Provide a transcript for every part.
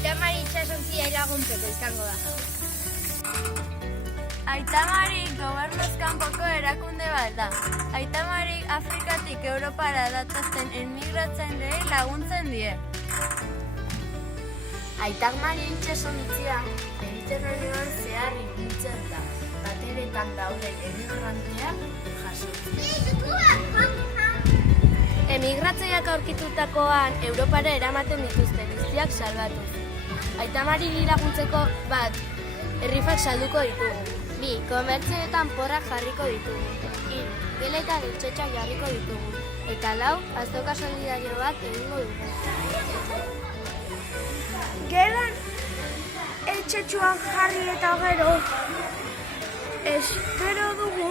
Aita Mari itxasontzia laguntzeko izango da. Aita Mari gobernuz kanpoko erakunde bat da. Aita Mari Afrikatik Europara datozen emigratzailei laguntzen die. Aita Mari itxasontzia Mediterraneoan zehar ibiltzen da. Bateretan dauden emigranteak jasotzen. Emigratzaileak aurkitutakoan Europara eramaten dituzte guztiak salbatuz. Aita Mariri laguntzeko bat, herrifak salduko ditugu. 2. Komertzioetan porrak jarriko ditugu. 3. Geletan etxetxak jarriko ditugu. Eta 4. Azoka solidario bat egingo dugu. Gelan etxetxuan jarri eta gero espero dugu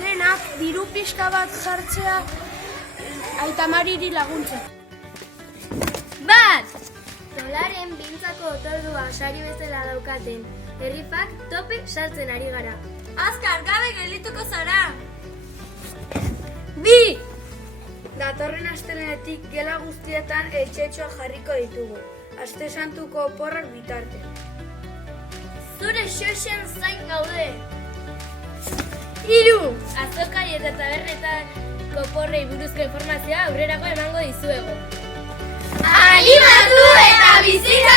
denak diru pixka bat jartzea Aita Mariri laguntzeko. Bat! Dolaren bintzako otordua sari bezala daukaten. Herrifak tope saltzen ari gara. Azkar, gabe geldituko zara! 2. Datorren astelenetik gela guztietan etxetxoa jarriko ditugu. Aste santuko oporrak bitarte. Zure xoxen zain gaude! 3. Azokari eta tabernetako porrei buruzko informazioa aurrerako emango dizuegu. Animatu eta bizitza